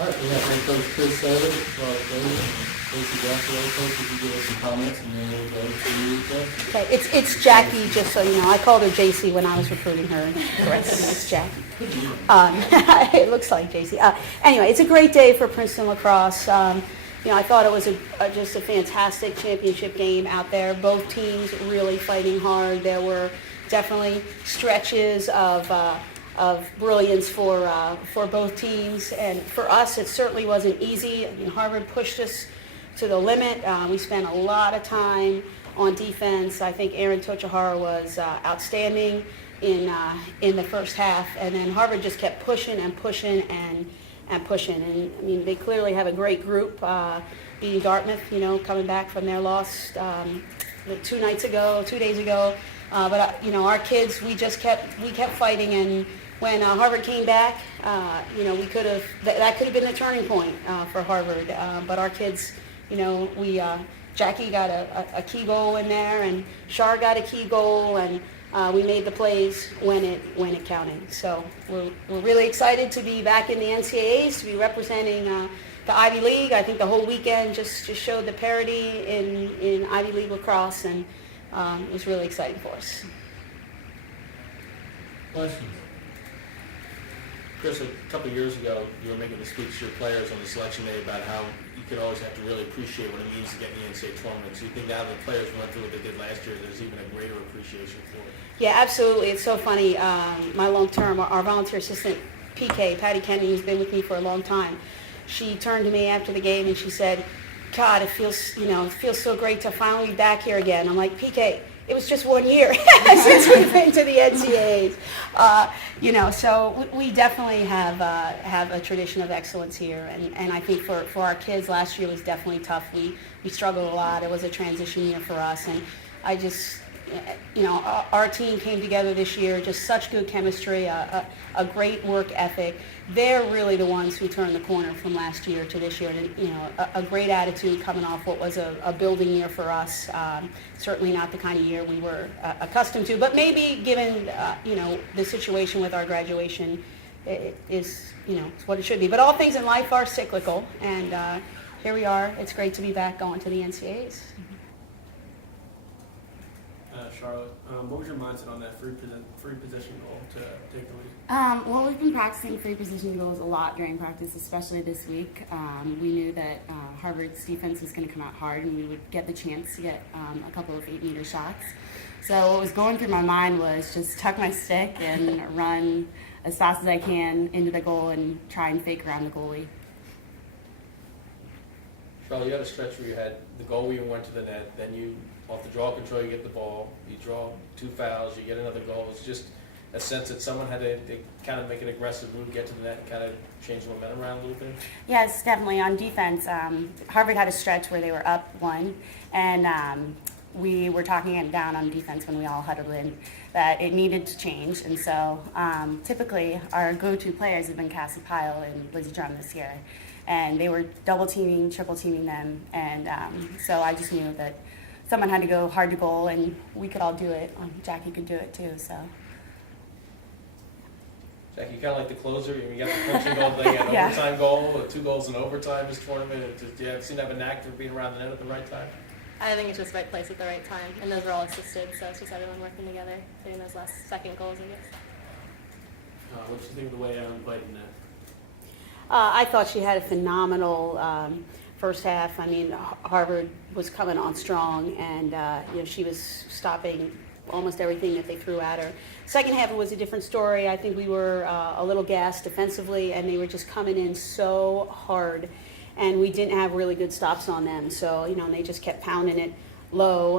All right, we have head coach Chris Savage, Casey Gafford, coach, if you give us some comments, and then we'll go to Jeff. Okay, it's Jackie, just so you know. I called her JC when I was recruiting her. Correction, it's Jackie. It looks like JC. Anyway, it's a great day for Princeton Lacrosse. I thought it was just a fantastic championship game out there. Both teams really fighting hard. There were definitely stretches of brilliance for both teams, and for us, it certainly wasn't easy. Harvard pushed us to the limit. We spent a lot of time on defense. I think Aaron Tochihara was outstanding in the first half, and then Harvard just kept pushing and pushing and pushing. And I mean, they clearly have a great group. Beating Dartmouth, coming back from their loss 2 days ago. But our kids, we kept fighting, and when Harvard came back, that could have been a turning point for Harvard. But our kids, Jackie got a key goal in there, and Shar got a key goal, and we made the plays when it counted. So we're really excited to be back in the NCAAs, to be representing the Ivy League. I think the whole weekend just showed the parity in Ivy League lacrosse, and it was really exciting for us. Questions? Chris, a couple of years ago, you were making the speech to your players on the selection day about how you could always have to really appreciate what it means to get in the NCAA tournament. So you think now that the players went through what they did last year, there's even a greater appreciation for it? Yeah, absolutely. It's so funny. My long-term, our volunteer assistant, PK, Patty Kennedy, who's been with me for a long time, she turned to me after the game and she said, God, it feels so great to finally be back here again. I'm like, PK, it was just 1 year since we've been to the NCAAs. So we definitely have a tradition of excellence here, and I think for our kids, last year was definitely tough. We struggled a lot. It was a transition year for us, and I just, our team came together this year, just such good chemistry, a great work ethic. They're really the ones who turned the corner from last year to this year. And, a great attitude coming off what was a building year for us. Certainly not the kind of year we were accustomed to, but maybe given, the situation with our graduation, it is, it's what it should be. But all things in life are cyclical, and here we are. It's great to be back going to the NCAAs. Charlotte, what was your mindset on that free position goal to take the lead? Well, we've been practicing free position goals a lot during practice, especially this week. We knew that Harvard's defense was going to come out hard, and we would get the chance to get a couple of 8-meter shots. So what was going through my mind was just tuck my stick and run as fast as I can into the goal and try and fake around the goalie. Charlie, you had a stretch where you had the goal where you went to the net, then you, off the draw control, you get the ball, you draw 2 fouls, you get another goal. It's just a sense that someone had to kind of make an aggressive move, get to the net, and kind of change the momentum around a little bit? Yes, definitely. On defense, Harvard had a stretch where they were up 1, and we were talking it down on defense when we all huddled in that it needed to change. And so typically our go-to players have been Cassie Pyle and Lizzie Drum this year. And they were double-teaming, triple-teaming them. And so I just knew that someone had to go hard to goal, and we could all do it. Jackie could do it too. So. Jackie, you kind of like the closer. You got the punching goal thing, an Yeah. overtime goal, 2 goals in overtime this tournament. Do you seem to have a knack for being around the net at the right time? I think it's just right place at the right time, and those were all assisted, so it's just everyone working together, getting those second goals, I guess. What did you think of the way Aaron played in that? I thought she had a phenomenal first half. I mean, Harvard was coming on strong, and she was stopping almost everything that they threw at her. Second half, it was a different story. I think we were a little gassed defensively, and they were just coming in so hard, and we didn't have really good stops on them. So, and they just kept pounding it low,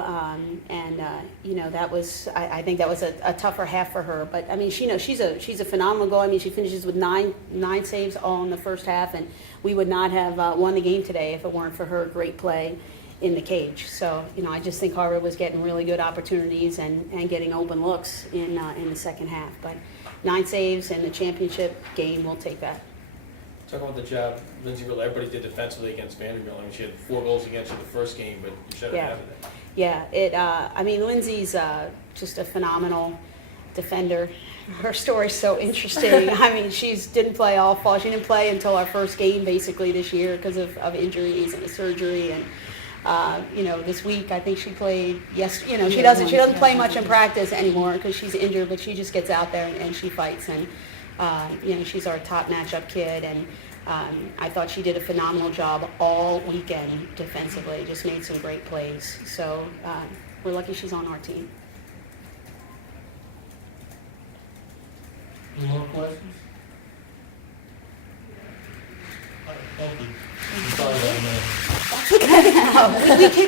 that was, I think that was a tougher half for her. But I mean, she's a phenomenal goal. I mean, she finishes with nine saves all in the first half, and we would not have won the game today if it weren't for her great play in the cage. So, I just think Harvard was getting really good opportunities and getting open looks in the second half. But 9 saves in the championship game, we'll take that. Talk about the job Lindsay really everybody did defensively against Vanderbilt. I mean, she had 4 goals against you the first game, but you shut it down today. Yeah, Lindsay's just a phenomenal defender. her story's so interesting. I mean, didn't play all fall. She didn't play until our first game basically this year because of injuries and a surgery. And this week I think she played. Yes, she doesn't play much in practice anymore because she's injured, but she just gets out there and she fights. And she's our top matchup kid. And I thought she did a phenomenal job all weekend defensively. Just made some great plays. So we're lucky she's on our team. Any more questions? All right, thank you. I'm sorry about that. We